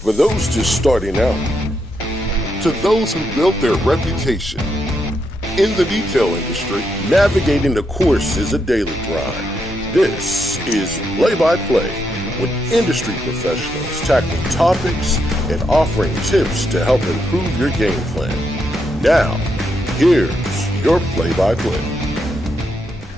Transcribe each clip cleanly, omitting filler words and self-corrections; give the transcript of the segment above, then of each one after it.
For those just starting out, to those who built their reputation. In the detail industry, navigating the course is a daily grind. This is Play-by-Play, with industry professionals tackling topics and offering tips to help improve your game plan. Now, here's your play-by-play.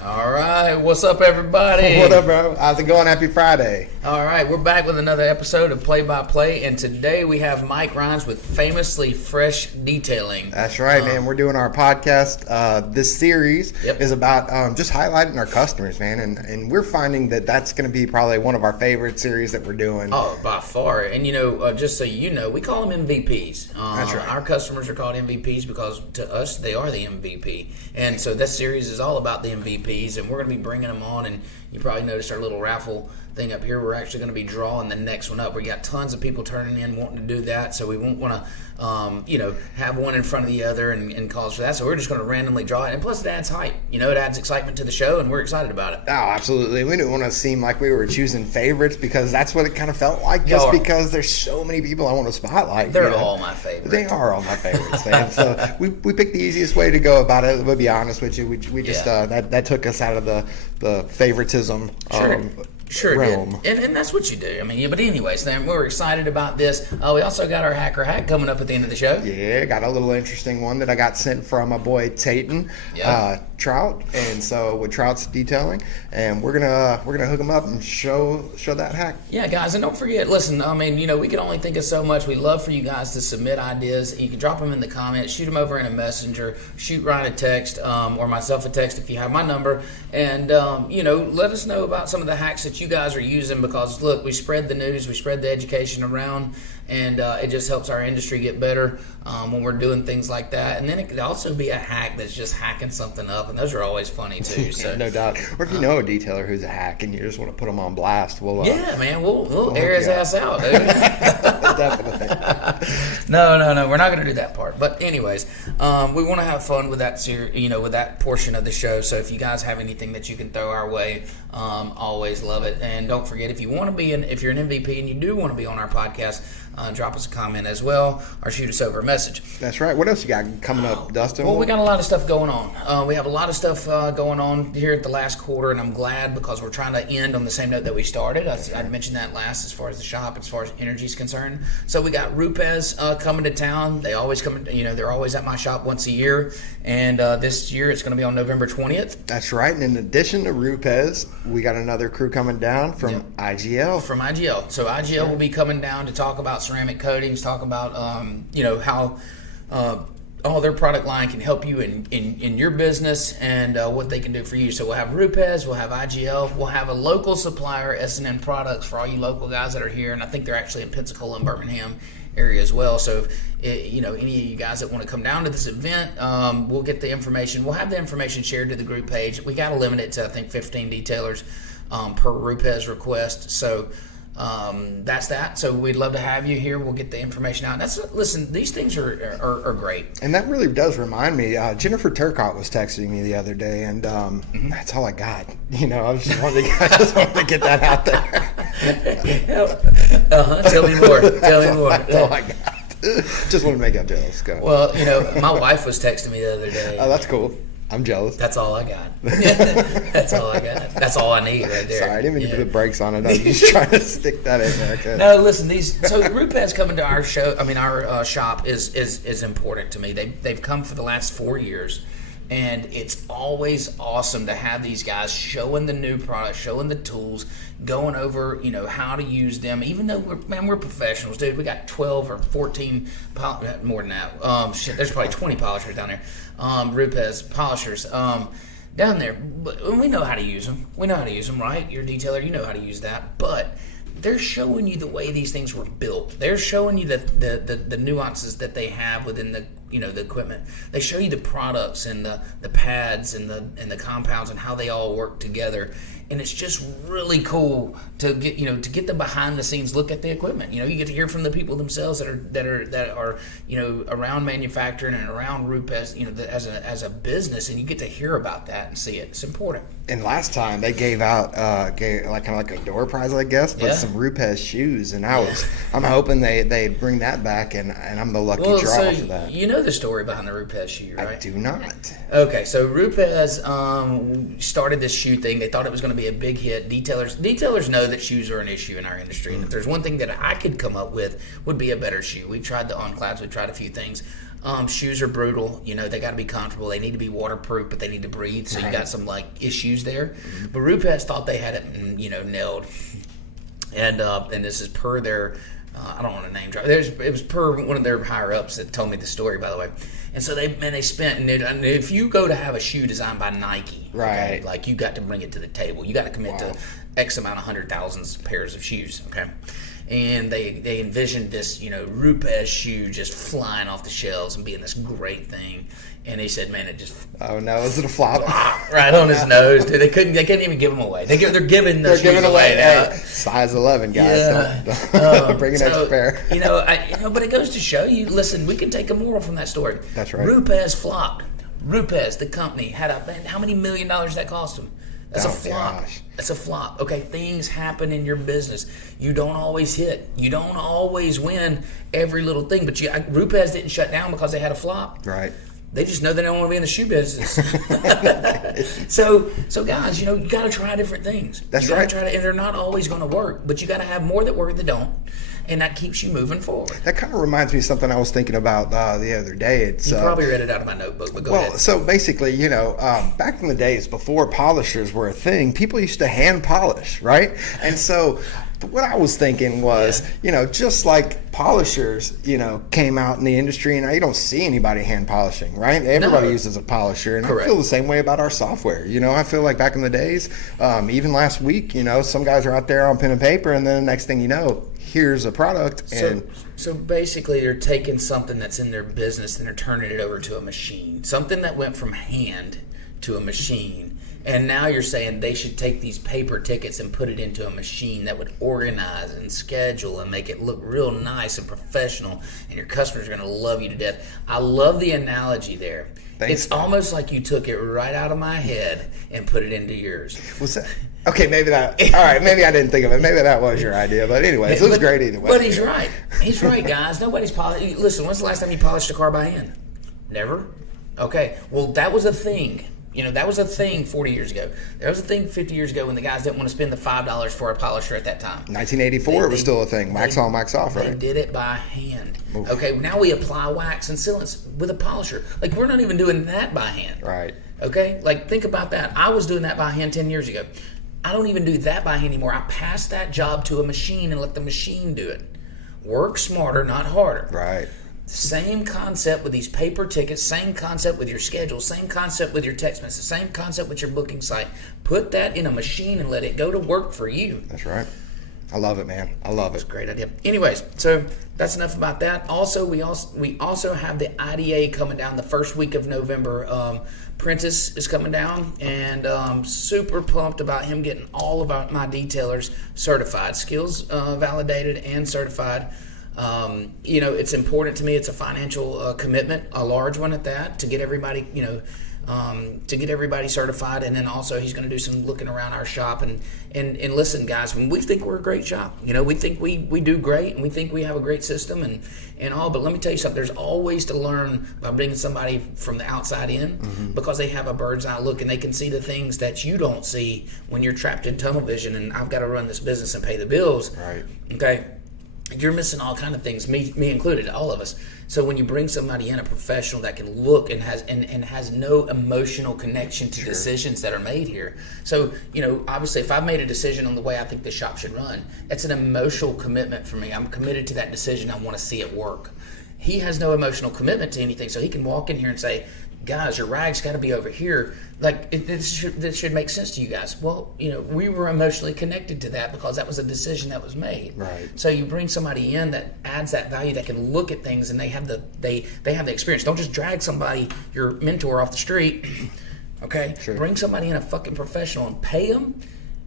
All right, what's up, everybody? What up, bro? How's it going? Happy Friday. All right, we're back with another episode of Play-by-Play, and today we have Mike Rhines with Famously Fresh Detailing. That's right, man. We're doing our podcast. This series is about just highlighting our customers, man, and we're finding that that's going to be probably one of our favorite series that we're doing. Oh, by far. And, just so you know, we call them MVPs. That's right. Our customers are called MVPs because to us, they are the MVP. And so this series is all about the MVPs, and we're going to be bringing them on, and you probably noticed our little raffle thing up here. We're actually going to be drawing the next one up. We got tons of people turning in wanting to do that, so we won't want to, have one in front of the other and cause for that. So we're just going to randomly draw it, and plus it adds hype. It adds excitement to the show, and we're excited about it. Oh, absolutely. We didn't want to seem like we were choosing favorites because that's what it kind of felt like. Because there's so many people I want to spotlight. They're all my favorites. They are all my favorites, man. So we picked the easiest way to go about it. We'll be honest with you. We just that took us out of the favoritism. Sure realm. Did. And that's what you do. But anyways, then we're excited about this. We also got our Hacker Hack coming up at the end of the show. Yeah, got a little interesting one that I got sent from my boy Tayton Trout, and so with Trout's Detailing, and we're gonna hook him up and show that hack. Yeah, guys, and don't forget. Listen, we can only think of so much. We love for you guys to submit ideas. You can drop them in the comments, shoot them over in a messenger, shoot Ryan a text, or myself a text if you have my number, and let us know about some of the hacks that you guys are using, because look, we spread the news, we spread the education around, and it just helps our industry get better when we're doing things like that. And then it could also be a hack that's just hacking something up, and those are always funny too. So no doubt. Or if you know a detailer who's a hack and you just want to put them on blast, we'll air his ass out, dude. Definitely. No, we're not going to do that part. But anyways, we want to have fun with that with that portion of the show. So if you guys have anything that you can throw our way, always love it. And don't forget, if you're an MVP and you do want to be on our podcast, drop us a comment as well, or shoot us over a message. That's right. What else you got coming up, Dustin? Well, we got a lot of stuff going on. We have a lot of stuff going on here at the last quarter, and I'm glad because we're trying to end on the same note that we started. I mentioned that last as far as the shop, as far as energy is concerned. So we got Rupes coming to town. They always come, they're always at my shop once a year, and this year it's going to be on November 20th. That's right. And in addition to Rupes, we got another crew coming down from IGL. From IGL. So IGL will be coming down to talk about ceramic coatings, talk about how all their product line can help you in your business, and what they can do for you. So we'll have Rupes, we'll have IGL, we'll have a local supplier, S&N Products, for all you local guys that are here, and I think they're actually in Pensacola and Birmingham area as well. So if any of you guys that want to come down to this event, we'll get the information. We'll have the information shared to the group page. We got to limit it to, I think, 15 detailers per Rupes request. So that's that. So we'd love to have you here. We'll get the information out. Listen, these things are great. And that really does remind me. Jennifer Turcotte was texting me the other day, and that's all I got. I just wanted to get that out there. Tell me more. That's all I got. Just want to make you jealous. Go. Well, my wife was texting me the other day. Oh, that's cool. I'm jealous. That's all I got. That's all I got. That's all I need right there. Sorry, I didn't mean to put the brakes on it. I'm just trying to stick that in there. Okay. No, listen, Rupes coming to our show, our shop is important to me. They've come for the last 4 years, and it's always awesome to have these guys showing the new products, showing the tools, going over, how to use them. Even though we're professionals, dude. We got 12 or 14, more than that. There's probably 20 polishers down there. Rupes polishers down there. But we know how to use them. We know how to use them, right? You're a detailer, you know how to use that. But they're showing you the way these things were built. They're showing you the nuances that they have within the the equipment. They show you the products and the pads and the compounds and how they all work together. And it's just really cool to get the behind the scenes look at the equipment. You get to hear from the people themselves that are around manufacturing and around Rupes, as a business, and you get to hear about that and see it. It's important. And last time they gave out kind of like a door prize, I guess, but some Rupes shoes, and I'm hoping they bring that back, and I'm the lucky draw for that. You know the story behind the Rupes shoe, right? I do not. Okay, so Rupes started this shoe thing. They thought it was going to be a big hit. Detailers know that shoes are an issue in our industry, and if there's one thing that I could come up with would be a better shoe. We've tried the OnClouds, we've tried a few things. Shoes are brutal. They got to be comfortable. They need to be waterproof, but they need to breathe. So you got some issues there. But Rupes thought they had it, nailed. And this is per their, I don't want to name drop. It was per one of their higher ups that told me the story, by the way. And so they spent. And if you go to have a shoe designed by Nike, right? Okay, you got to bring it to the table. You got to commit to X amount of 100,000 pairs of shoes. Okay. And they envisioned this, Rupes shoe just flying off the shelves and being this great thing. And he said, "Man, it just oh no, is it a flop? Right on his nose, dude. They couldn't even give them away. They're giving giving away now. Hey, size 11, guys. Yeah. Don't bring an extra pair. But it goes to show you. Listen, we can take a moral from that story. That's right. Rupes flopped. Rupes, the company, had how many $1 million that cost them? That's a flop. Gosh. That's a flop. Okay, things happen in your business. You don't always hit. You don't always win every little thing. But Rupes didn't shut down because they had a flop. Right. They just know they don't want to be in the shoe business. So guys, you got to try different things. That's you right. And they're not always going to work, but you got to have more that work than don't, and that keeps you moving forward. That kind of reminds me of something I was thinking about the other day. You probably read it out of my notebook, but go ahead. So basically, back in the days before polishers were a thing, people used to hand polish, right? And so what I was thinking was, just like polishers, came out in the industry, and now you don't see anybody hand polishing, right? Everybody uses a polisher, and Correct. I feel the same way about our software. I feel like back in the days, even last week, some guys are out there on pen and paper, and then the next thing you know, here's a product. So basically, they're taking something that's in their business and they're turning it over to a machine. Something that went from hand to a machine. And now you're saying they should take these paper tickets and put it into a machine that would organize and schedule and make it look real nice and professional, and your customers are going to love you to death. I love the analogy there. Thanks, it's almost like you took it right out of my head and put it into yours. Was that? Okay, maybe that. All right, maybe I didn't think of it. Maybe that was your idea. But anyways, it was great either way. But he's right. He's right, guys. Nobody's polishing. Listen, when's the last time you polished a car by hand? Never? Okay. Well, that was a thing. That was a thing 40 years ago. There was a thing 50 years ago when the guys didn't want to spend the $5 for a polisher at that time. 1984, it was still a thing. Wax on, wax off, right? They did it by hand. Oof. Okay, now we apply wax and sealants with a polisher. We're not even doing that by hand. Right. Okay? Think about that. I was doing that by hand 10 years ago. I don't even do that by hand anymore. I pass that job to a machine and let the machine do it. Work smarter, not harder. Right. Same concept with these paper tickets, same concept with your schedule, same concept with your text message, same concept with your booking site. Put that in a machine and let it go to work for you. That's right. I love it, man. I love it. It's a great idea. Anyways, so that's enough about that. Also, we also have the IDA coming down the first week of November. Prentice is coming down, and super pumped about him getting all of my detailers certified, skills validated and certified. It's important to me. It's a financial commitment, a large one at that, to get everybody, to get everybody certified. And then also he's going to do some looking around our shop and listen, guys, when we think we're a great shop, we think we do great, and we think we have a great system and all, but let me tell you something, there's always to learn by bringing somebody from the outside in, because they have a bird's eye look and they can see the things that you don't see when you're trapped in tunnel vision and I've got to run this business and pay the bills. Right. Okay. You're missing all kind of things, me included, all of us. So when you bring somebody in, a professional that can look and has no emotional connection to decisions that are made here. So, obviously, if I've made a decision on the way I think the shop should run, it's an emotional commitment for me. I'm committed to that decision. I want to see it work. He has no emotional commitment to anything, so he can walk in here and say, guys, your rag's got to be over here. Like, this should make sense to you guys. Well, we were emotionally connected to that because that was a decision that was made. Right. So you bring somebody in that adds that value, that can look at things, and they have the experience. Don't just drag somebody, your mentor, off the street. Okay. Sure. Bring somebody in, a fucking professional, and pay them,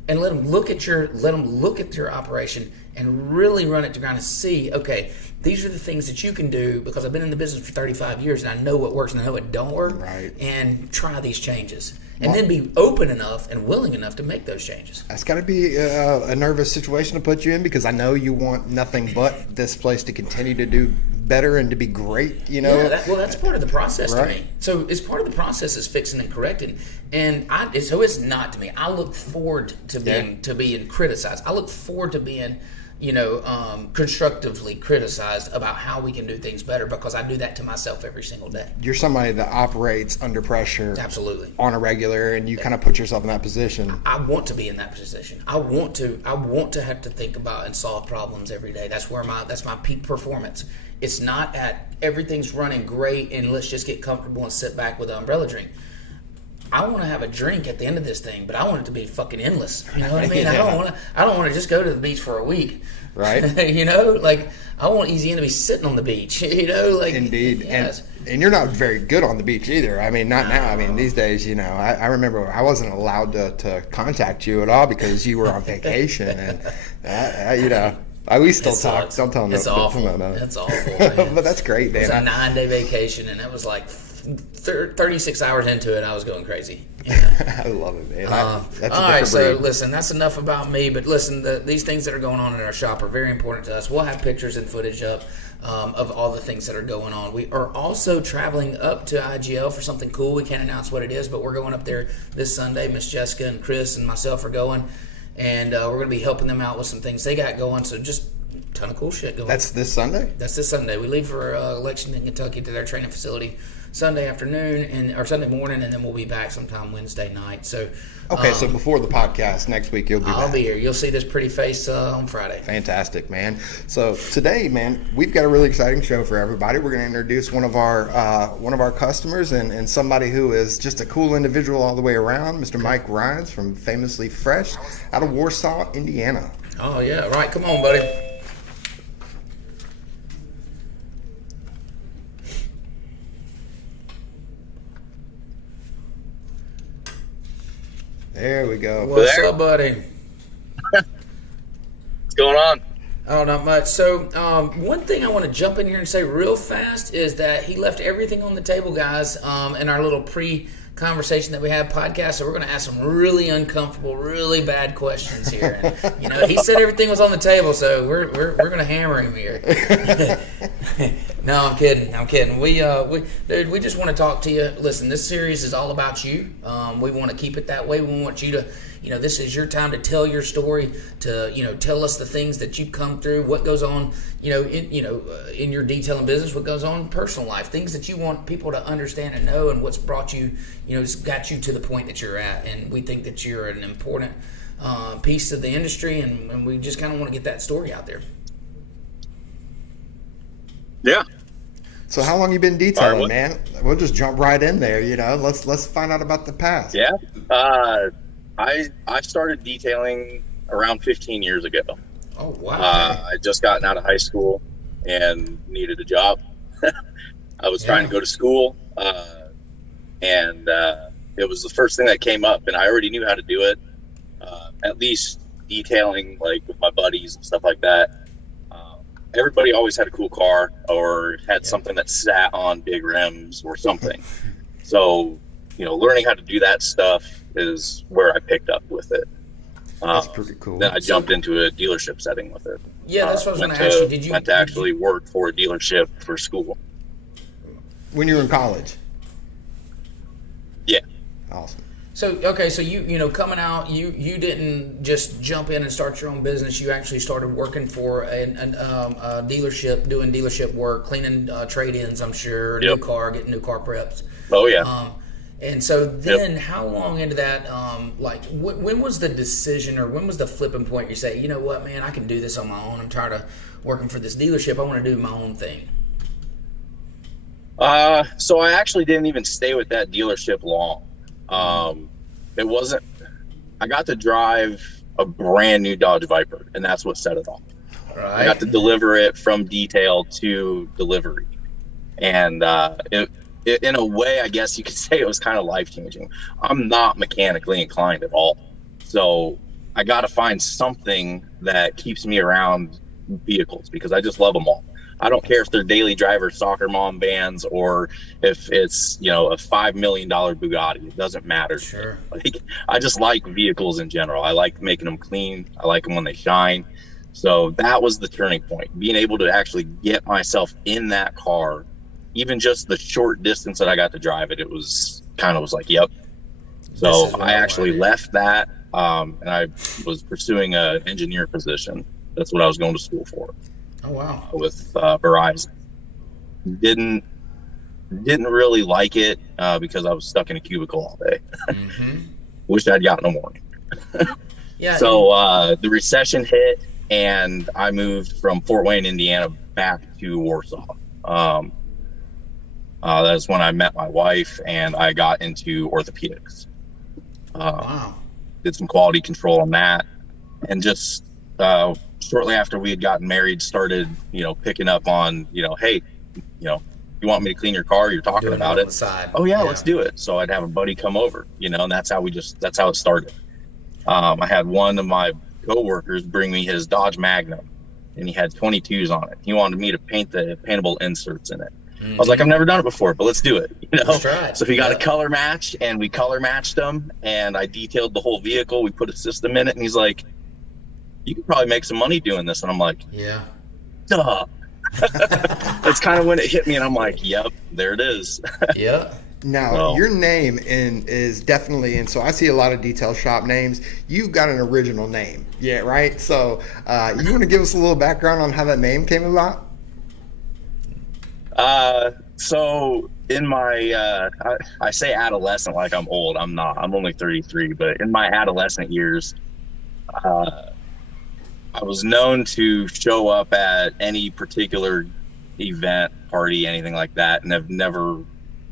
and let them look at your operation and really run it to ground and see. Okay, these are the things that you can do because I've been in the business for 35 years and I know what works and I know what don't work. Right. And try these changes. And then be open enough and willing enough to make those changes. That's got to be a nervous situation to put you in, because I know you want nothing but this place to continue to do better and to be great, Yeah, that's part of the process Right. to me. So it's part of the process is fixing and correcting. And so it's not to me. I look forward to being criticized. I look forward to being constructively criticized about how we can do things better, because I do that to myself every single day. You're somebody that operates under pressure. Absolutely. On a regular, and you kind of put yourself in that position. I want to be in that position. I want to have to think about and solve problems every day. That's my peak performance. It's not at everything's running great and let's just get comfortable and sit back with an umbrella drink. I want to have a drink at the end of this thing, but I want it to be fucking endless. You know what I mean? Yeah. I don't want to just go to the beach for a week. Right. Like I want Easy N to be sitting on the beach. Like Indeed. Yes. And you're not very good on the beach either. I mean, not now. I mean, these days, I remember I wasn't allowed to contact you at all because you were on vacation, and we still talk. Don't tell them. It's awful. It's awful. Man. But that's great, man. It was a 9-day vacation, and it was like 36 hours into it, I was going crazy. I love it, man. That's all right, so listen, that's enough about me. But listen, these things that are going on in our shop are very important to us. We'll have pictures and footage up of all the things that are going on. We are also traveling up to IGL for something cool. We can't announce what it is, but we're going up there this Sunday. Miss Jessica and Chris and myself are going, and we're going to be helping them out with some things they got going. So just a ton of cool shit going. That's this Sunday? That's this Sunday. We leave for Lexington, Kentucky to their training facility Sunday afternoon or Sunday morning, and then we'll be back sometime Wednesday night. So okay, so before the podcast next week, you'll be back. I'll be here. You'll see this pretty face on Friday. Fantastic, man. So today, man, we've got a really exciting show for everybody. We're going to introduce one of our customers and somebody who is just a cool individual all the way around, Mr. Mike Rhines from Famously Fresh out of Warsaw, Indiana. Oh yeah, right. Come on, buddy. There we go. What's up, buddy? What's going on? Oh, not much. So, one thing I want to jump in here and say real fast is that he left everything on the table, guys, in our little pre-conversation that we had podcast. So we're going to ask some really uncomfortable, really bad questions here. And, he said everything was on the table, so we're going to hammer him here. No, I'm kidding. We just want to talk to you. Listen, this series is all about you. We want to keep it that way. We want you to, this is your time to tell your story, to, tell us the things that you've come through, what goes on, in your detailing business, what goes on in personal life, things that you want people to understand and know, and what's brought you, just got you to the point that you're at. And we think that you're an important piece of the industry, and we just kind of want to get that story out there. Yeah. So how long you been detailing, man? We'll just jump right in there. Let's find out about the past. Yeah. I started detailing around 15 years ago. Oh wow! I just gotten out of high school and needed a job. I was trying to go to school, and it was the first thing that came up, and I already knew how to do it. At least detailing, like with my buddies and stuff like that. Everybody always had a cool car or had something that sat on big rims or something. So, learning how to do that stuff is where I picked up with it. That's pretty cool. Then I jumped into a dealership setting with it. Yeah, that's what I was going to ask you. Went to actually work for a dealership for school. When you were in college? Yeah. Awesome. So you coming out, you didn't just jump in and start your own business. You actually started working for a dealership, doing dealership work, cleaning trade-ins, I'm sure, Yep. getting new car preps. Oh yeah. And so then, how long into that? When was the decision, or when was the flipping point? You say, you know what, man, I can do this on my own. I'm tired of working for this dealership. I want to do my own thing. So I actually didn't even stay with that dealership long. It wasn't. I got to drive a brand new Dodge Viper, and that's what set it off. Right. I got to deliver it from detail to delivery, and it in a way, I guess you could say it was kind of life changing. I'm not mechanically inclined at all, so I got to find something that keeps me around vehicles because I just love them all. I don't care if they're daily driver soccer mom vans or if it's, a $5 million Bugatti. It doesn't matter. Sure. Like, I just like vehicles in general. I like making them clean. I like them when they shine. So that was the turning point. Being able to actually get myself in that car, even just the short distance that I got to drive it, it was like, yep. So I actually left that, and I was pursuing an engineer position. That's what I was going to school for. Oh wow! With Verizon, didn't really like it because I was stuck in a cubicle all day. Mm-hmm. Wish I'd gotten a warning. Yeah. So the recession hit, and I moved from Fort Wayne, Indiana, back to Warsaw. That's when I met my wife, and I got into orthopedics. Wow. Did some quality control on that, and just shortly after we had gotten married, started, picking up on, hey, you want me to clean your car? You're talking about it. Oh yeah, let's do it. So I'd have a buddy come over, and that's how it started. I had one of my coworkers bring me his Dodge Magnum, and he had 22s on it. He wanted me to paint the paintable inserts in it. I was like, I've never done it before, but let's do it. Let's try it. So he got a color match, and we color matched them, and I detailed the whole vehicle. We put a system in it, and he's like, you could probably make some money doing this. And I'm like, yeah. Duh. That's kind of when it hit me, and I'm like, yep, there it is. Yeah. Now, your name is definitely, and so I see a lot of detail shop names. You've got an original name. Yeah, right? So you want to give us a little background on how that name came about? So in my, I say adolescent like I'm old. I'm not. I'm only 33. But in my adolescent years, I was known to show up at any particular event, party, anything like that, and have never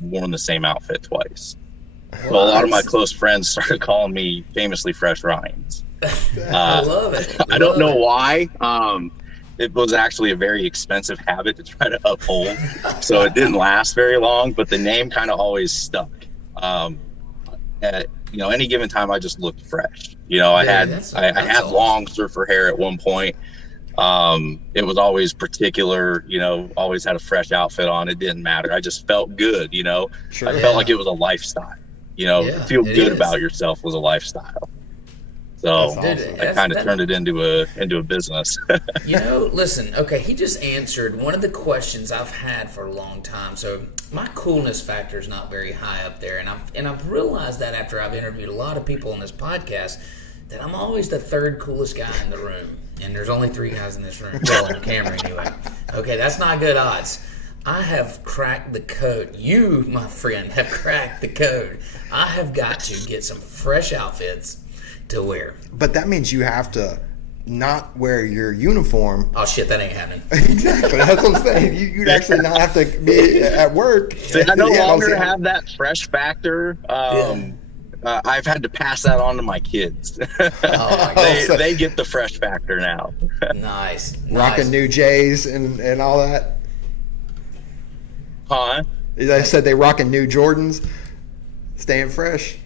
worn the same outfit twice. So a lot of my close friends started calling me famously Fresh Rhines. I love it. I don't know why. It was actually a very expensive habit to try to uphold, so it didn't last very long, but the name kind of always stuck. At any given time, I just looked fresh. I had long surfer hair at one point. It was always particular, always had a fresh outfit on. It didn't matter. I just felt good, Sure. I felt like it was a lifestyle, feel good about yourself was a lifestyle. So awesome. I kind of turned it into a business. Listen, okay, he just answered one of the questions I've had for a long time. So my coolness factor is not very high up there, and I've realized that after I've interviewed a lot of people on this podcast that I'm always the third coolest guy in the room, and there's only 3 guys in this room, well, on camera anyway. Okay, that's not good odds. I have cracked the code. You, my friend, have cracked the code. I have got to get some fresh outfits to wear. But that means you have to not wear your uniform. Oh shit, that ain't happening. Exactly, that's what I'm saying. You'd actually not have to be at work. So I no longer have that fresh factor. I've had to pass that on to my kids. They get the fresh factor now. Nice. Rocking new J's and all that. Huh? They said they rocking new Jordans, staying fresh.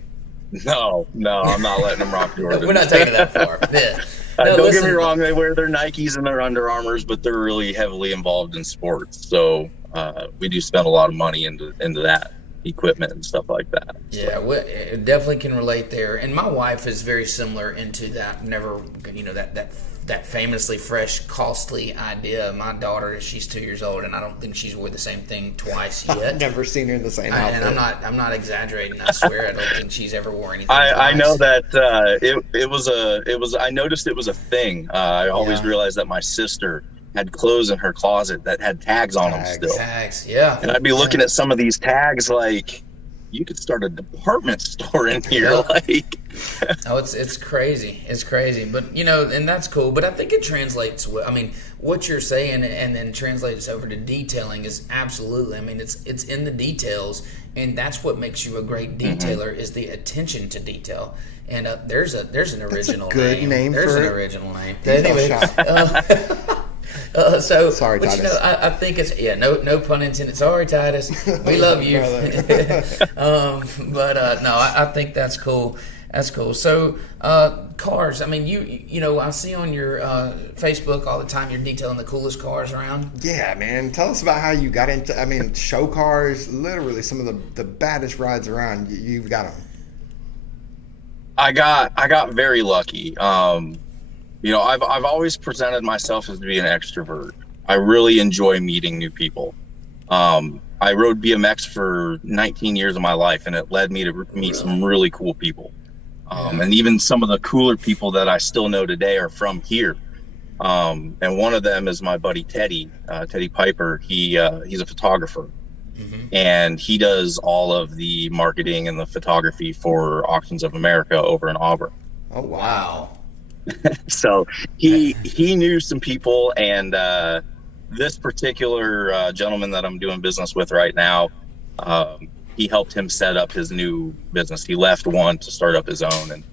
No, I'm not letting them rock Jordans. We're not taking it that far. Yeah. Don't get me wrong, they wear their Nikes and their Under Armours, but they're really heavily involved in sports. So we do spend a lot of money into that equipment and stuff like that. Yeah, it definitely can relate there. And my wife is very similar into that. Never, that famously fresh, costly idea. My daughter, she's 2 years old, and I don't think she's wore the same thing twice yet. I've never seen her in the same outfit. And I'm not exaggerating. I swear, I don't think she's ever worn anything. I know that I noticed it was a thing. I always realized that my sister had clothes in her closet that had tags on them still. Tags, yeah. And I'd be looking at some of these tags like, you could start a department store in here. Yeah. Like, Oh, it's crazy. It's crazy. But, you know, and that's cool. But I think it translates. I mean, what you're saying and then translates over to detailing is absolutely. I mean, it's in the details, and that's what makes you a great detailer is the attention to detail. And there's an original good name There's for an it. original name. Detail Anyway, shop. so Sorry, but, Titus. you know, I think it's no pun intended. Sorry, Titus. We love you. No, I think that's cool. That's cool. So, cars. I mean, you know, I see on your Facebook all the time you're detailing the coolest cars around. Yeah, man. Tell us about how you got into. I mean, show cars. Literally, some of the baddest rides around. You've got them. I got very lucky. You know, I've always presented myself as being an extrovert. I really enjoy meeting new people. I rode BMX for 19 years of my life, and it led me to meet some really cool people. And even some of the cooler people that I still know today are from here. And one of them is my buddy Teddy Piper. He's a photographer. And he does all of the marketing and the photography for Auctions of America over in Auburn. Oh, wow. So he knew some people, and this particular gentleman that I'm doing business with right now, he helped him set up his new business. He left one to start up his own, and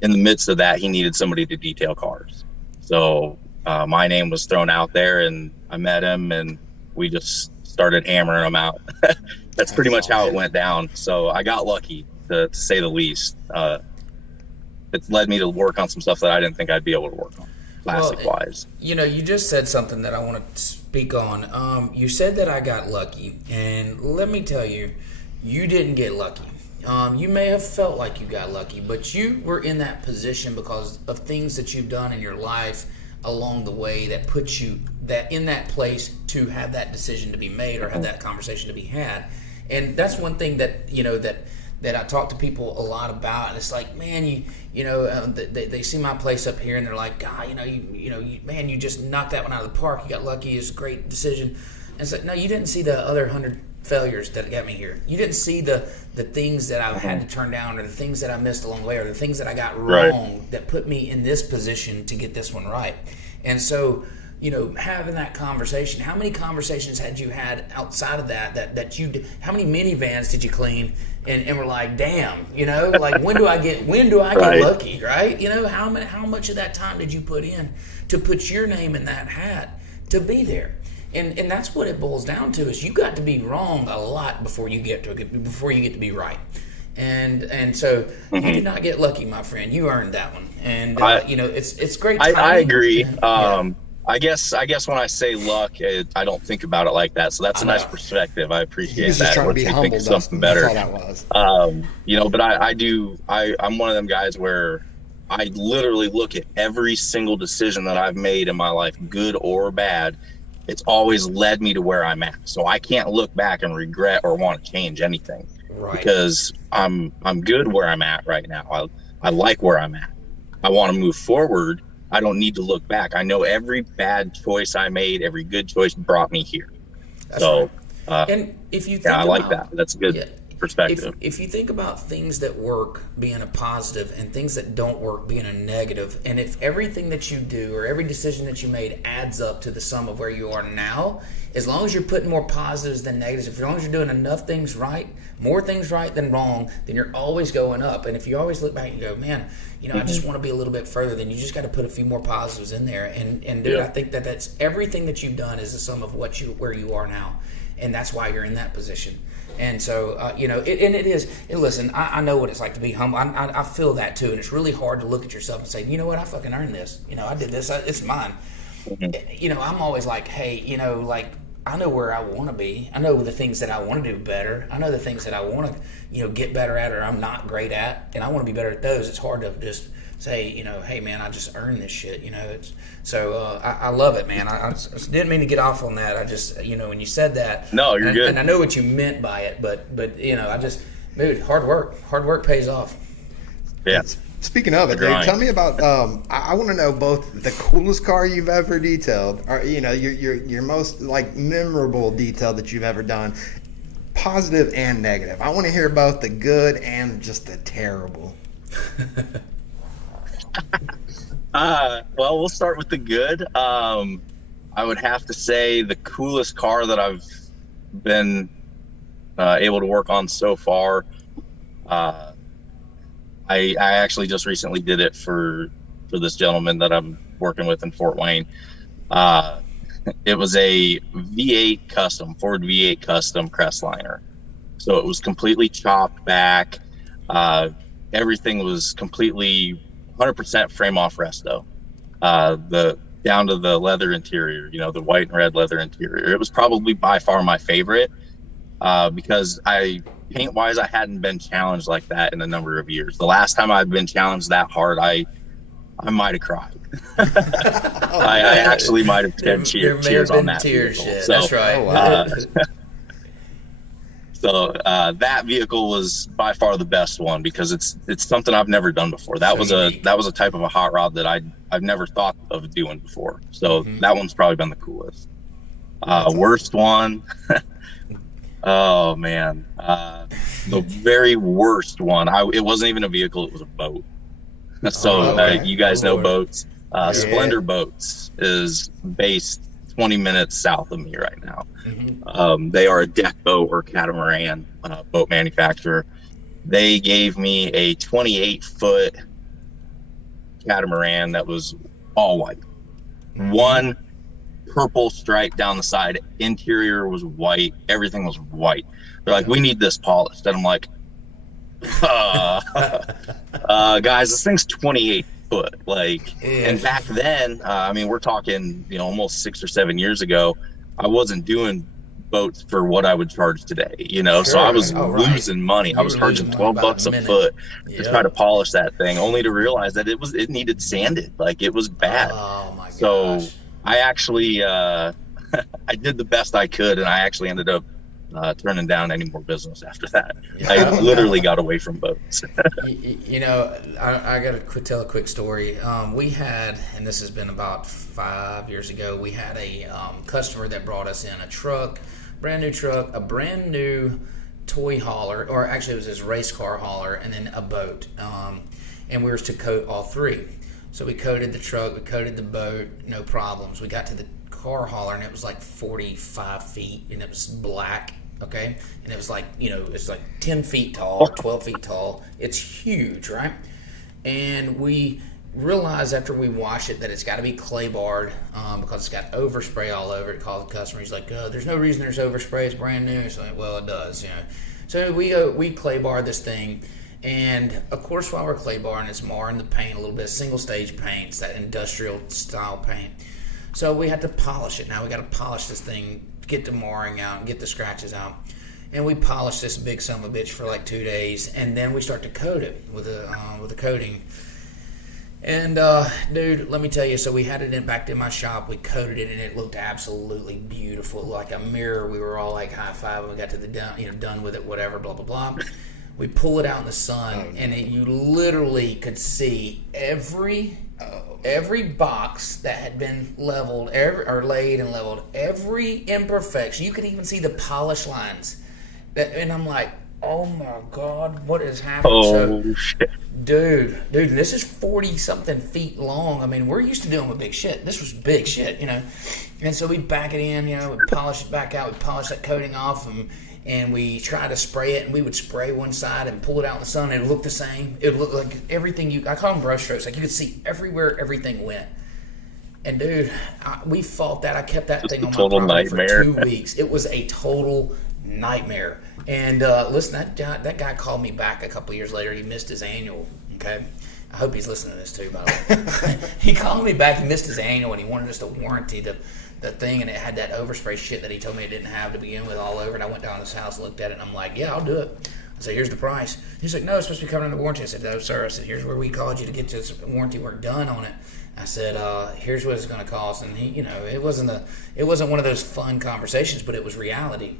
in the midst of that, he needed somebody to detail cars. So my name was thrown out there, and I met him, and we just started hammering them out. That's pretty much how it went down. So I got lucky, to say the least. It's led me to work on some stuff that I didn't think I'd be able to work on, plastic-wise. You know, you just said something that I want to speak on. You said that I got lucky, and let me tell you, you didn't get lucky. You may have felt like you got lucky, but you were in that position because of things that you've done in your life along the way that puts you in that place to have that decision to be made or have that conversation to be had. And that's one thing that, you know, that I talk to people a lot about, and it's like, man, they see my place up here, and they're like, God, man, you just knocked that one out of the park. You got lucky. It's a great decision. And it's like, no, you didn't see the other 100 failures that got me here. You didn't see the things that I've had to turn down, or the things that I missed along the way, or the things that I got wrong that put me in this position to get this one right. And so, you know, having that conversation, how many conversations had you had outside of that you, how many minivans did you clean and were like, damn, you know, like when do I get lucky, right? You know, how much of that time did you put in to put your name in that hat to be there? And that's what it boils down to, is you got to be wrong a lot before you get to be right. And so you did not get lucky, my friend. You earned that one. And you know, it's great timing. I agree. I guess when I say luck, I don't think about it like that. So that's a nice perspective. I appreciate He's that. just trying to Once be you humble, think of something better. That's all that was. You know, but I'm one of them guys where I literally look at every single decision that I've made in my life, good or bad. It's always led me to where I'm at. So I can't look back and regret or want to change anything, because I'm good where I'm at right now. I like where I'm at. I want to move forward. I don't need to look back. I know every bad choice I made, every good choice brought me here. That's so, right. And if you think I like about, that. That's a good perspective. If you think about things that work being a positive and things that don't work being a negative, and if everything that you do or every decision that you made adds up to the sum of where you are now, as long as you're putting more positives than negatives, as long as you're doing enough things right, more things right than wrong, then you're always going up. And if you always look back and go, man, you know, I just want to be a little bit further, then you just got to put a few more positives in there. And dude, I think that's everything that you've done is the sum of where you are now. And that's why you're in that position. And so, you know, it is. And listen, I know what it's like to be humble. I feel that too. And it's really hard to look at yourself and say, you know what, I fucking earned this. You know, I did this. It's mine. You know, I'm always like, hey, you know, like, I know where I want to be. I know the things that I want to do better. I know the things that I want to, you know, get better at or I'm not great at. And I want to be better at those. It's hard to just say, you know, hey, man, I just earned this shit. You know, it's so I love it, man. I didn't mean to get off on that. I just, you know, when you said that. No, you're good. And I know what you meant by it, but you know, dude, hard work pays off. Yeah. Speaking of it, dude, tell me about. I want to know both the coolest car you've ever detailed, or you know, your most like memorable detail that you've ever done. positive and negative. I want to hear both the good and just the terrible. Well, we'll start with the good. I would have to say the coolest car that I've been able to work on so far. I actually just recently did it for this gentleman that I'm working with in Fort Wayne. It was a V8 custom, Ford V8 custom Crestliner. So it was completely chopped back. Everything was completely 100% frame off resto. Down to the leather interior, the white and red leather interior. It was probably by far my favorite because paint wise, I hadn't been challenged like that in a number of years. The last time I've been challenged that hard, I might have cried. I actually might have shed tears on that vehicle. So, that's right. So that vehicle was by far the best one because it's something I've never done before. That was a type of a hot rod that I've never thought of doing before. So that one's probably been the coolest. Worst one. Oh man, the very worst one. It wasn't even a vehicle; it was a boat. So you guys know boats. Splendor Boats is based 20 minutes south of me right now. They are a deck boat or catamaran boat manufacturer. They gave me a 28-foot catamaran that was all white. One purple stripe down the side. Interior was white. Everything was white. They're like, we need this polished. And I'm like, guys, this thing's 28 foot. And back then, we're talking, almost 6 or 7 years ago, I wasn't doing boats for what I would charge today, so I was losing money. I was charging $12 a foot to try to polish that thing, only to realize that it needed sanded. It was bad. Oh my gosh. So I actually, I did the best I could, and I actually ended up turning down any more business after that. I literally got away from boats. I got to tell a quick story. We had, and this has been about 5 years ago, we had a customer that brought us in a truck, brand new truck, a brand new toy hauler, or actually it was his race car hauler, and then a boat. And we were to coat all three. So we coated the truck, we coated the boat, no problems. We got to the car hauler and it was 45 feet and it was black. Okay, and it was it's 10 feet tall, 12 feet tall. It's huge, right? And we realized after we wash it that it's got to be clay barred because it's got overspray all over it. Called the customer. He's like, there's no reason there's overspray. It's brand new. So well, it does, So we clay bar this thing, and of course while we're clay barring, it's marring the paint a little bit. Single stage paint, it's that industrial style paint. So we had to polish it. Now we got to polish this thing, get the marring out and get the scratches out. And we polished this big son of a bitch for 2 days, and then we start to coat it with a coating. And dude, let me tell you, so we had it back in my shop. We coated it, and it looked absolutely beautiful, like a mirror. We were all high five when we got to the done with it, whatever, blah blah blah. We pull it out in the sun, and you literally could see every box that had been leveled, or laid and leveled, every imperfection. You could even see the polish lines. And I'm like, oh my God, what is happening? Shit. Dude, this is 40-something feet long. We're used to dealing with big shit. This was big shit, And so we'd back it in, we'd polish it back out, we'd polish that coating off, and we try to spray it, and we would spray one side and pull it out in the sun, and it looked the same. It would look like everything I call them brush strokes. You could see everywhere everything went. And dude, we fought that. I kept that thing on my property for 2 weeks. It was a total nightmare. And listen, that guy called me back a couple years later. He missed his annual. Okay, I hope he's listening to this too, by the way. He called me back. He missed his annual, and he wanted us to warranty the thing, and it had that overspray shit that he told me it didn't have to begin with all over it. I went down to his house, looked at it, and I'm like, yeah, I'll do it. I said, here's the price. He's like, no, it's supposed to be covered under warranty. I said, no, sir. I said, here's where we called you to get this warranty work done on it. I said, here's what it's going to cost. And he, it wasn't one of those fun conversations, but it was reality.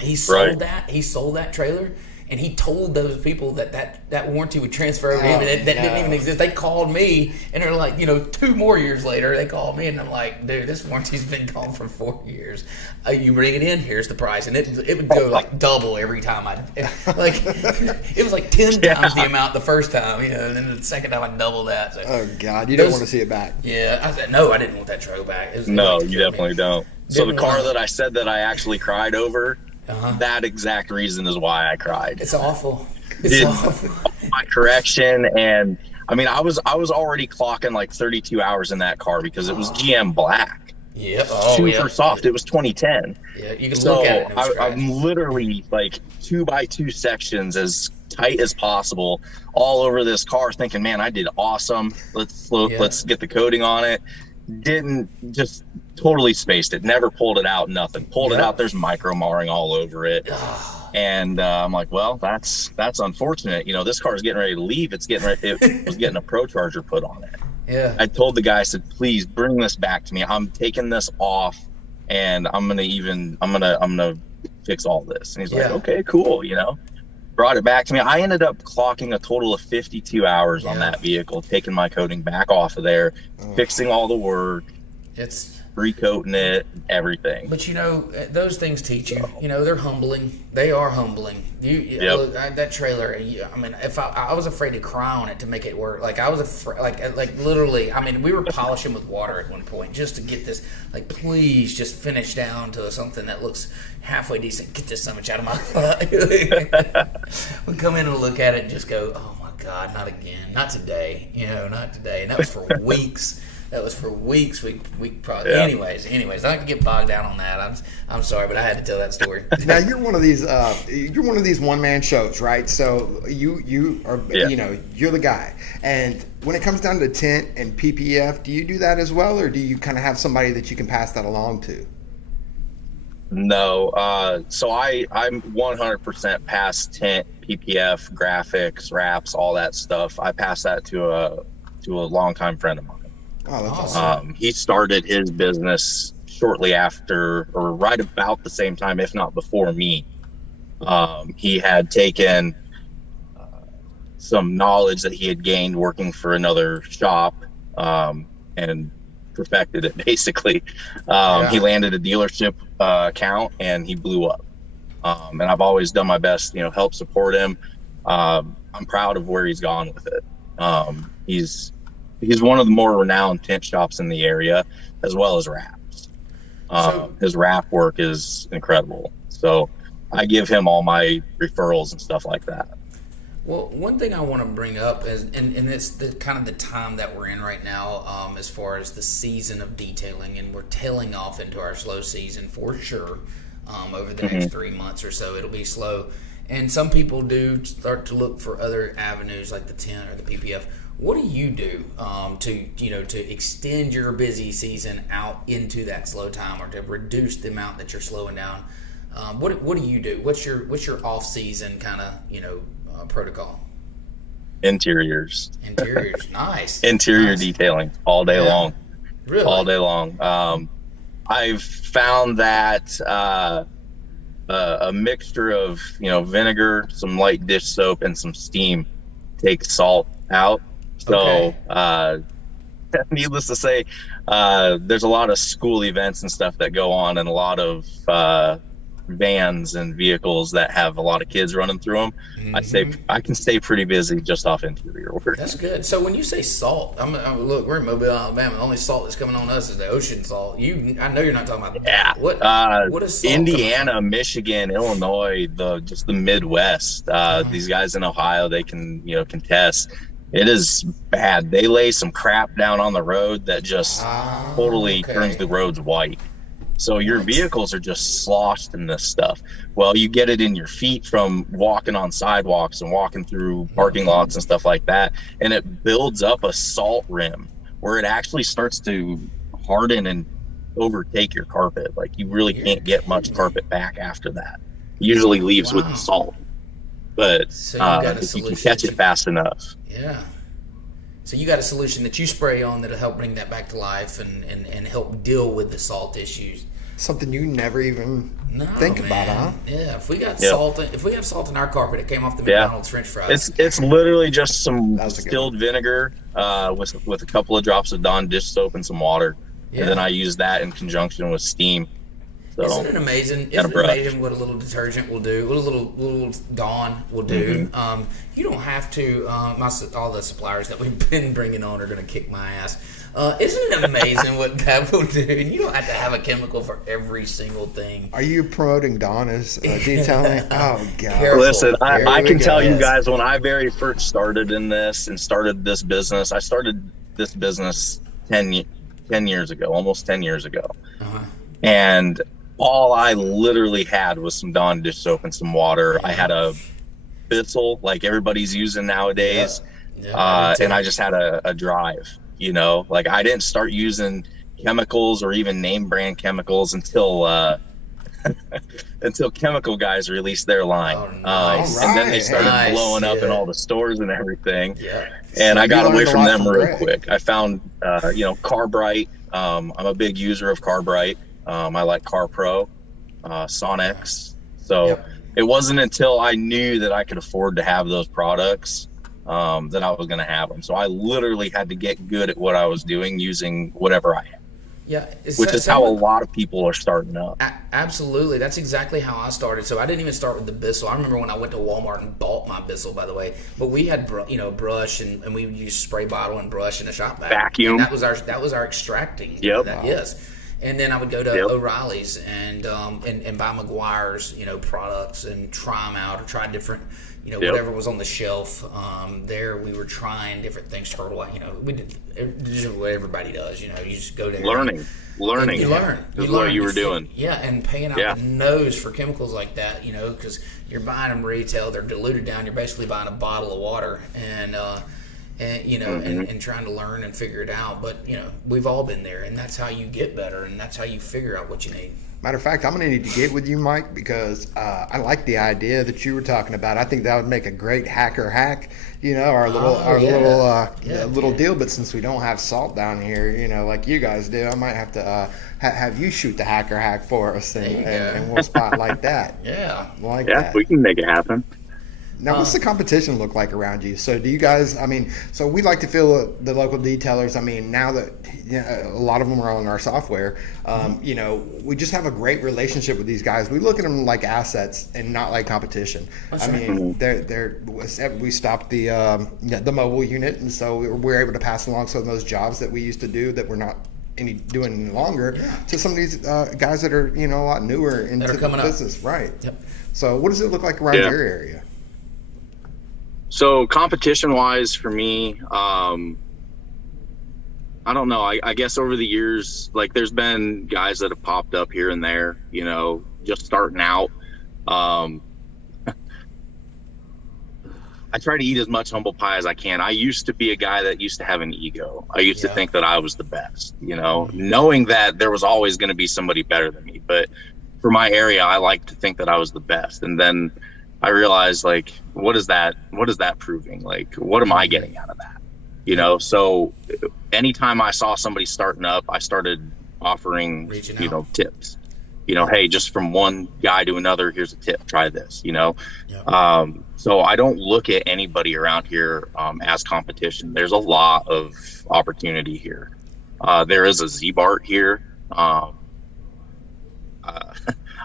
He sold that trailer, and he told those people that warranty would transfer over to him, and that didn't even exist. They called me, and they're like, 2 more years later, they called me, and I'm like, dude, this warranty's been gone for 4 years. You bring it in, here's the price, and it would go like double every time it was like 10 times the amount the first time, and then the second time I doubled that. So, oh God, you don't want to see it back. Yeah, I said no, I didn't want that truck back. No, you definitely don't. So the car that I said that I actually cried over, that exact reason is why I cried. It's awful. It's awful. My correction, and I mean, I was already clocking like 32 hours in that car because it was GM black. Yep. Super soft. It was 2010. Yeah, you can look at it. I'm literally like 2x2 sections as tight as possible all over this car, thinking, man, I did awesome. Let's get the coating on it. Didn't, just totally spaced it. Never pulled it out. Nothing. Pulled it out. There's micro marring all over it. And I'm like, well, that's unfortunate. This car is getting ready to leave. It was getting a Pro Charger put on it. Yeah. I told the guy, I said, please bring this back to me. I'm taking this off, and I'm gonna fix all this. And he's like, okay, cool. Brought it back to me. I ended up clocking a total of 52 hours on that vehicle, taking my coating back off of there, fixing all the work. It's recoating it, everything. But those things teach you. They're humbling. They are humbling. Look, that trailer. If I was afraid to cry on it to make it work. Like I was afraid. Like literally. We were polishing with water at one point just to get this. Like, please just finish down to something that looks halfway decent. Get this so much out of my. We come in and look at it and just go, oh my God, not again, not today. Not today. And that was for weeks. That was for weeks. We probably. Yeah. Anyways, I can get bogged down on that. I'm sorry, but I had to tell that story. Now you're one of these one man shows, right? So you are you're the guy. And when it comes down to tint and PPF, do you do that as well, or do you kind of have somebody that you can pass that along to? No. So I'm 100% past tint, PPF, graphics, wraps, all that stuff. I pass that to a longtime friend of mine. Oh, that's awesome. He started his business shortly after, or right about the same time, if not before me. He had taken some knowledge that he had gained working for another shop and perfected it, basically. He landed a dealership account, and he blew up. And I've always done my best, help support him. I'm proud of where he's gone with it. He's one of the more renowned tint shops in the area, as well as wraps. His wrap work is incredible. So I give him all my referrals and stuff like that. Well, one thing I want to bring up is, and it's the kind of the time that we're in right now, as far as the season of detailing, and we're tailing off into our slow season for sure. Over the next 3 months or so, it'll be slow. And some people do start to look for other avenues like the tint or the PPF. What do you do to extend your busy season out into that slow time, or to reduce the amount that you're slowing down? What do you do? What's your off season kind of protocol? Interiors, nice. Interior detailing all day long. Really? All day long. I've found that a mixture of vinegar, some light dish soap, and some steam takes salt out. So, needless to say, there's a lot of school events and stuff that go on, and a lot of vans and vehicles that have a lot of kids running through them. I can stay pretty busy just off interior work. That's good. So when you say salt, look, we're in Mobile, Alabama. The only salt that's coming on us is the ocean salt. I know you're not talking about that. What is salt? Indiana, Michigan, Illinois, just the Midwest. These guys in Ohio, they can contest. It is bad. They lay some crap down on the road that just totally turns the roads white. So your vehicles are just sloshed in this stuff. Well, you get it in your feet from walking on sidewalks and walking through parking lots and stuff like that, and it builds up a salt rim where it actually starts to harden and overtake your carpet. Like, you really can't get much carpet back after that. It usually leaves with the salt. But if you can catch it fast enough. Yeah. So you got a solution that you spray on that'll help bring that back to life and help deal with the salt issues. Something you never even No, think man. about, huh? Yeah, if we have salt in our carpet, it came off the Yeah. McDonald's French fries. It's literally just some That's a good distilled vinegar with a couple of drops of Dawn dish soap and some water, Yeah. and then I use that in conjunction with steam. So Isn't it amazing? Got a Isn't it brush. amazing what a little detergent will do? What a little Dawn will do? You don't have to. All the suppliers that we've been bringing on are going to kick my ass. Isn't it amazing what that will do? And you don't have to have a chemical for every single thing. Are you promoting Dawn as detailing? Oh, God. Careful. Listen, Here I we can go. tell you Yes. guys, when I very first started in this and started this business, I started this business 10 years ago, almost 10 years ago. And all I literally had was some Dawn dish soap and some water. I had a Bissell like everybody's using nowadays. Yeah, And I just had a drive, you know, like I didn't start using chemicals or even name brand chemicals until until chemical guys released their line. Oh, nice. And then they started Nice, blowing up in yeah. all the stores and everything. Yeah. And So I got you away learned a from lot them from real Greg. quick. I found, Carbrite. I'm a big user of Carbrite. I like CarPro, Sonics. So Yep. it wasn't until I knew that I could afford to have those products that I was going to have them. So I literally had to get good at what I was doing using whatever I had, Yeah. which is how a lot of people are starting up. Absolutely. That's exactly how I started. So I didn't even start with the Bissell. I remember when I went to Walmart and bought my Bissell, by the way. But we had brush and we would use spray bottle and brush in a shop bag. Vacuum. And that was our extracting. Yep. Yes. And then I would go to Yep. O'Reilly's and buy McGuire's, what and try them out or try different, Yep. whatever was on the shelf. There we were trying different things. Turtle, we did just what everybody does. You just go there. Learning. You learn. Is what you were doing. Yeah, and paying out Yeah. the nose for chemicals like that, because you're buying them retail. They're diluted down. You're basically buying a bottle of water, and trying to learn and figure it out. But we've all been there, and that's how you get better, and that's how you figure out what you need. Matter of fact, I'm going to need to get with you, Mike, because I like the idea that you were talking about. I think that would make a great hacker hack, our little deal. But since we don't have salt down here, like you guys do, I might have to have you shoot the hacker hack for us, and we'll spotlight that. Yeah. Like Yeah, that. we can make it happen. Now, what's the competition look like around you? So do you guys, so we like to feel the local detailers. Now that a lot of them are on our software, we just have a great relationship with these guys. We look at them like assets and not like competition. We stopped the mobile unit, and so we're able to pass along some of those jobs that we used to do that we're not doing any longer to some of these guys that are a lot newer into the business. Right. Yep. So what does it look like around your area? So competition-wise for me, I don't know. I guess over the years, like there's been guys that have popped up here and there, just starting out. I try to eat as much humble pie as I can. I used to be a guy that used to have an ego. I used to think that I was the best, knowing that there was always going to be somebody better than me. But for my area, I like to think that I was the best. And then I realized, like, what is that proving? Like, what am I getting out of that? So anytime I saw somebody starting up, I started offering, tips. Hey, just from one guy to another, here's a tip, try this, So I don't look at anybody around here as competition. There's a lot of opportunity here. There is a Z-Bart here.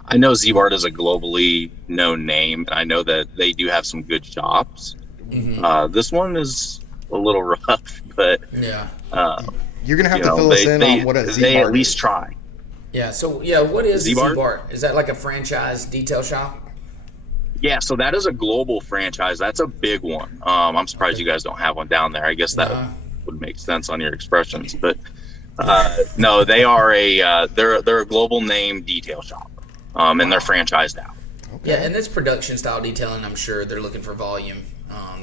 I know Z-Bart is a globally known name, and I know that they do have some good shops. This one is a little rough, but you're gonna have to fill us in on what a Z-Bart they at least is. try. Yeah. So what is Z-Bart? Is that like a franchise detail shop? Yeah. So that is a global franchise. That's a big one. I'm surprised you guys don't have one down there. I guess that would make sense on your expressions, but no, they are they're a global name detail shop. And they're franchised out. Okay. Yeah, and it's production style detailing. I'm sure they're looking for volume.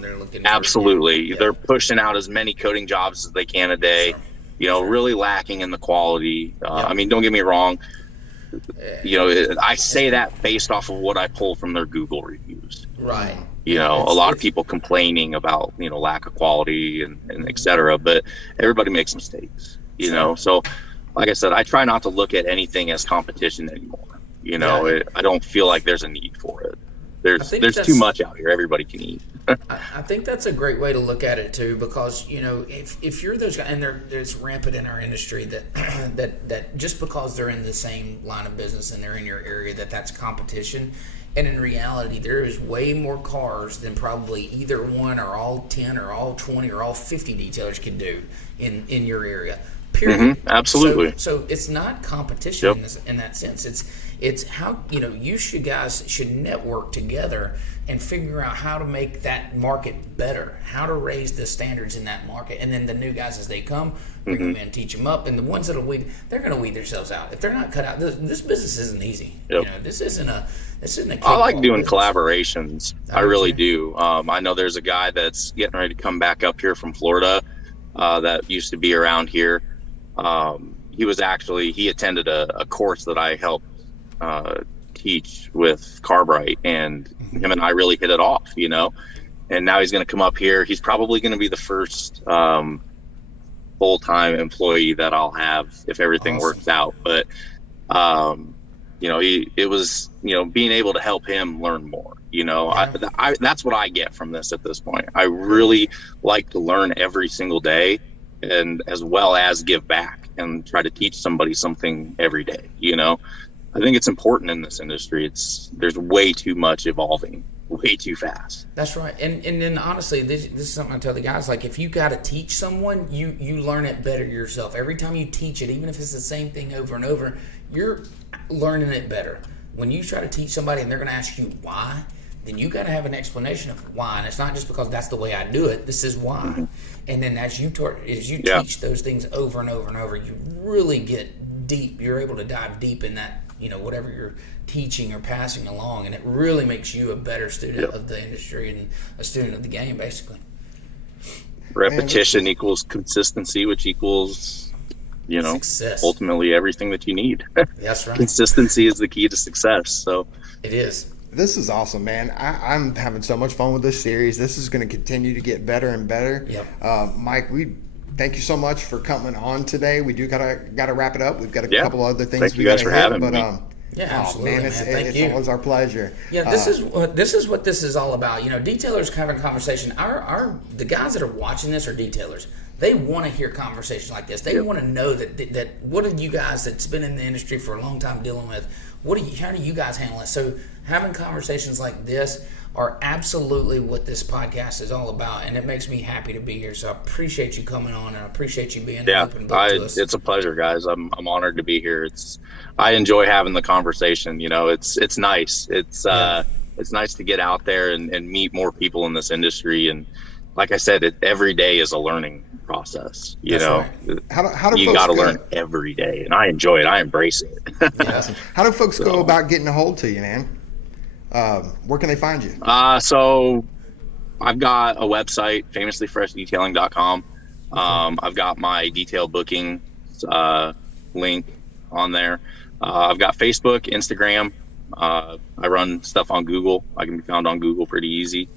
They're looking for, absolutely. They're pushing out as many coating jobs as they can a day. Really lacking in the quality. Don't get me wrong. I say that based off of what I pull from their Google reviews. Right. A lot of people complaining about lack of quality and et cetera, but everybody makes mistakes. So like I said, I try not to look at anything as competition anymore. You know, I don't feel like there's a need for it. There's too much out here. Everybody can eat. I think that's a great way to look at it too, because if you're those guys, and there's rampant in our industry that just because they're in the same line of business and they're in your area that's competition, and in reality there is way more cars than probably either one or all 10 or all 20 or all 50 detailers can do in your area. Period. Mm-hmm, absolutely. So it's not competition in that sense. It's how you guys should network together and figure out how to make that market better, how to raise the standards in that market, and then the new guys as they come, bring them in, teach them up, and the ones that'll weed, they're going to weed themselves out if they're not cut out. This business isn't easy. Yep. This isn't a. I like doing collaborations. I really do. I know there's a guy that's getting ready to come back up here from Florida that used to be around here. He attended a course that I helped teach with Carbright, and him and I really hit it off, and now he's going to come up here. He's probably going to be the first full-time employee that I'll have if everything works out. But it was being able to help him learn more. That's what I get from this at this point. I really like to learn every single day, and as well as give back and try to teach somebody something every day. I think it's important in this industry. There's way too much evolving, way too fast. That's right. And then honestly, this is something I tell the guys, like if you got to teach someone, you learn it better yourself. Every time you teach it, even if it's the same thing over and over, you're learning it better. When you try to teach somebody and they're going to ask you why, then you got to have an explanation of why. And it's not just because that's the way I do it. This is why. Mm-hmm. And then as you teach those things over and over and over, you really get deep. You're able to dive deep in that, whatever you're teaching or passing along. And it really makes you a better student of the industry and a student of the game, basically. Repetition equals consistency, which equals, success. Ultimately everything that you need. That's right. Consistency is the key to success. So it is. This is awesome, man. I'm having so much fun with this series. This is going to continue to get better and better. Yep. Mike, we thank you so much for coming on today. We do gotta wrap it up. We've got a couple other things thank you guys for having me. Absolutely, man, it's always our pleasure. Yeah, this is what this is all about. Detailers having a conversation. The guys that are watching this are detailers. They want to hear conversations like this. They want to know that what are you guys that's been in the industry for a long time dealing with? How do you guys handle it? So having conversations like this are absolutely what this podcast is all about, and it makes me happy to be here. So I appreciate you coming on, and I appreciate you being open book to us. It's a pleasure, guys. I'm honored to be here. I enjoy having the conversation. It's nice. It's nice to get out there and meet more people in this industry. And like I said, every day is a learning process. Right. How do you got to learn every day, and I enjoy it. I embrace it. Awesome. How do folks go about getting a hold to you, man? Where can they find you? So I've got a website, famouslyfreshdetailing.com. I've got my Detail Booking link on there. I've got Facebook, Instagram. I run stuff on Google. I can be found on Google pretty easy.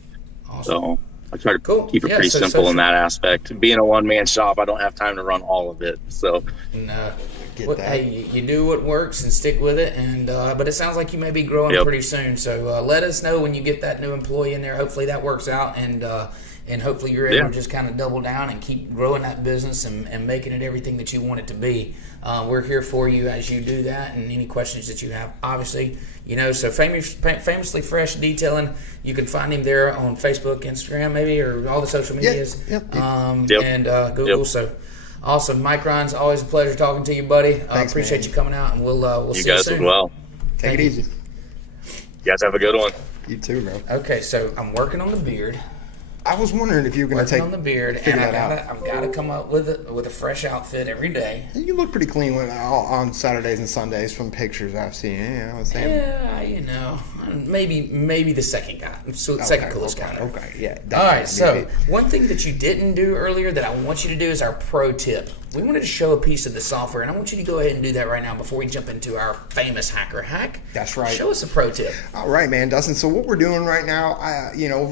Awesome. So I try to keep it pretty simple in that aspect. Being a one-man shop, I don't have time to run all of it. So no. Hey, you do what works and stick with it. And but it sounds like you may be growing pretty soon. So let us know when you get that new employee in there. Hopefully that works out, and hopefully you're able to just kind of double down and keep growing that business and making it everything that you want it to be. We're here for you as you do that, and any questions that you have, obviously, so Famously Fresh Detailing, you can find him there on Facebook, Instagram, maybe, or all the social medias, and Google. So awesome. Mike Rhines, always a pleasure talking to you, buddy. I appreciate you coming out, and we'll see you soon. You guys as well. Take it easy. You guys have a good one. You too, bro. Okay, so I'm working on the beard. I was wondering if you were going to take on the beard, and I've got to come up with a fresh outfit every day. You look pretty clean on Saturdays and Sundays from pictures I've seen. I maybe the second guy, second coolest guy. Okay, yeah. All right, so one thing that you didn't do earlier that I want you to do is our pro tip. We wanted to show a piece of the software, and I want you to go ahead and do that right now before we jump into our famous hacker hack. That's right. Show us a pro tip. All right, man, Dustin. So what we're doing right now,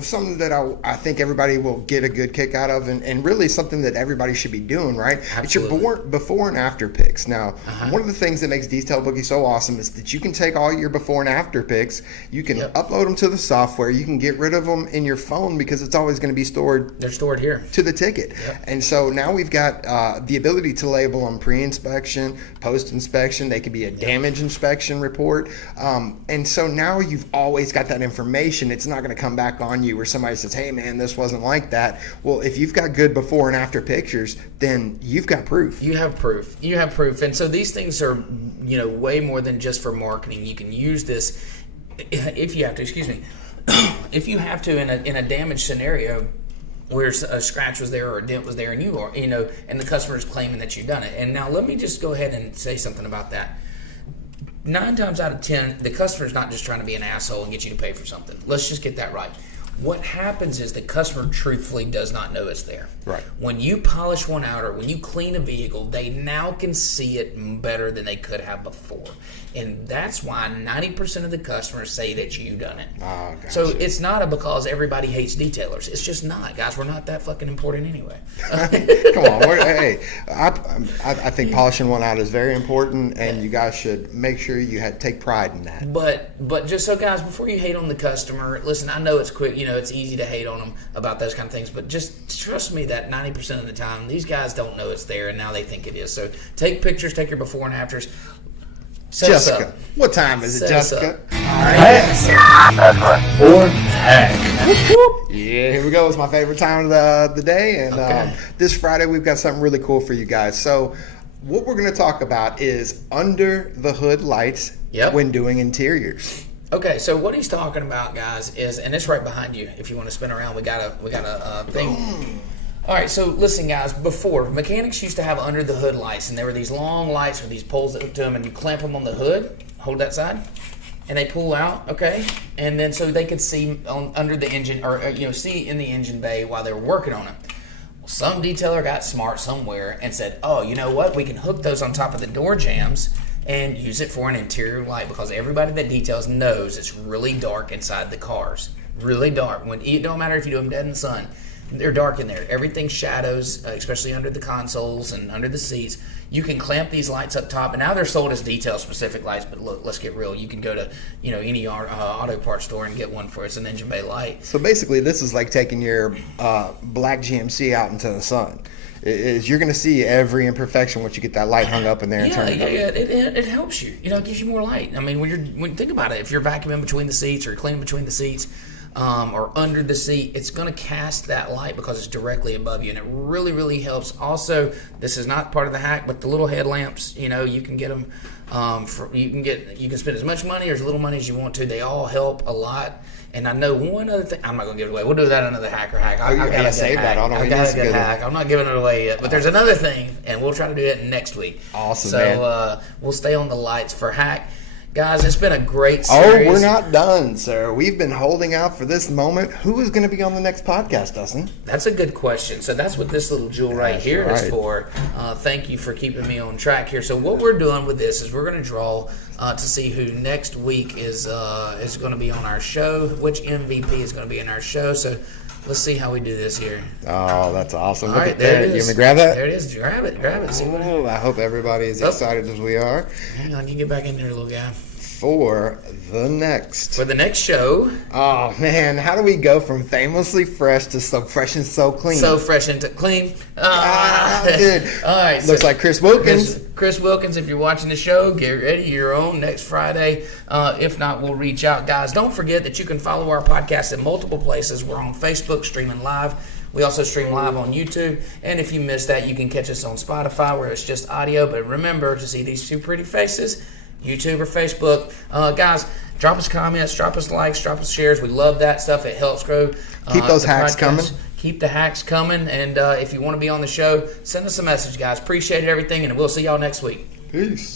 something that I think everybody will get a good kick out of, and really something that everybody should be doing, right? Absolutely. It's your before and after pics. Now, one of the things that makes Detail Bookie so awesome is that you can take all your before and after pics, you can upload them to the software, you can get rid of them in your phone because it's always going to be stored. They're stored here to the ticket. And so now we've got the ability to label them pre-inspection, post-inspection. They could be a damage inspection report. And so now you've always got that information. It's not going to come back on you where somebody says, hey, man, this wasn't like that. Well, if you've got good before and after pictures, then you've got proof. You have proof. And so these things are, way more than just for marketing. You can use this if you have to, if you have to in a damage scenario where a scratch was there or a dent was there and you are, and the customer is claiming that you've done it. And now let me just go ahead and say something about that. 9 times out of 10, the customer's not just trying to be an asshole and get you to pay for something. Let's just get that right. What happens is the customer truthfully does not know it's there. Right. When you polish one out or when you clean a vehicle, they now can see it better than they could have before. And that's why 90% of the customers say that you've done it. Oh, gotcha. So it's not because everybody hates detailers. It's just not, guys. We're not that fucking important anyway. Come on. I think polishing one out is very important, and you guys should make sure you take pride in that. But just so, guys, before you hate on the customer, listen, I know it's quick. It's easy to hate on them about those kind of things, but just trust me that 90% of the time, these guys don't know it's there, and now they think it is. So take pictures, take your before and afters. Set Jessica, what time is it, Jessica? Yeah, here we go. It's my favorite time of the day, and this Friday we've got something really cool for you guys. So what we're going to talk about is under the hood lights when doing interiors. Okay, so what he's talking about, guys, is, and it's right behind you. If you want to spin around, we got a thing. All right, so listen, guys. Before, mechanics used to have under the hood lights, and there were these long lights with these poles that hooked to them, and you clamp them on the hood, hold that side, and they pull out. Okay, and then so they could see under the engine, or see in the engine bay while they were working on it. Well, some detailer got smart somewhere and said, "Oh, you know what? We can hook those on top of the door jambs and use it for an interior light, because everybody that details knows it's really dark inside the cars. Really dark. It don't matter if you do them dead in the sun. They're dark in there. Everything shadows, especially under the consoles and under the seats. You can clamp these lights up top, and now they're sold as detail-specific lights. But look, let's get real. You can go to any auto parts store and get one for it's an engine bay light. So basically, this is like taking your black GMC out into the sun. You're going to see every imperfection once you get that light hung up in there and turn it on. Yeah, it helps you. It gives you more light. I mean, when you think about it, if you're vacuuming between the seats or cleaning between the seats or under the seat, it's going to cast that light because it's directly above you, and it really, really helps. Also, this is not part of the hack, but the little headlamps, you can get them. You can spend as much money or as little money as you want to. They all help a lot. And I know one other thing. I'm not going to give it away. We'll do that another hacker hack. I've got to save that. I've got a good hack. I'm not giving it away yet. But there's another thing, and we'll try to do it next week. Awesome, man. So we'll stay on the lights for hack. Guys, it's been a great series. Oh, we're not done, sir. We've been holding out for this moment. Who is going to be on the next podcast, Dustin? That's a good question. So that's what this little jewel right here is for. Thank you for keeping me on track here. So what we're doing with this is we're going to draw to see who next week is going to be on our show, which MVP is going to be in our show. So let's see how we do this here. Oh, that's awesome. All right, there it is. You want to grab that? There it is. Grab it. See what I hope everybody is excited as we are. Hang on, you get back in there, little guy. For the next show. Oh man, how do we go from famously fresh to so fresh and so clean? So fresh and clean. Dude. All right. Looks like Chris Wilkins. Chris Wilkins, if you're watching the show, get ready. You're on next Friday. If not, we'll reach out. Guys, don't forget that you can follow our podcast in multiple places. We're on Facebook, streaming live. We also stream live on YouTube. And if you missed that, you can catch us on Spotify, where it's just audio. But remember, to see these two pretty faces, YouTube or Facebook. Guys, drop us comments, drop us likes, drop us shares. We love that stuff. It helps grow. Keep those hacks coming. Keep the hacks coming. And if you want to be on the show, send us a message, guys. Appreciate everything, and we'll see y'all next week. Peace.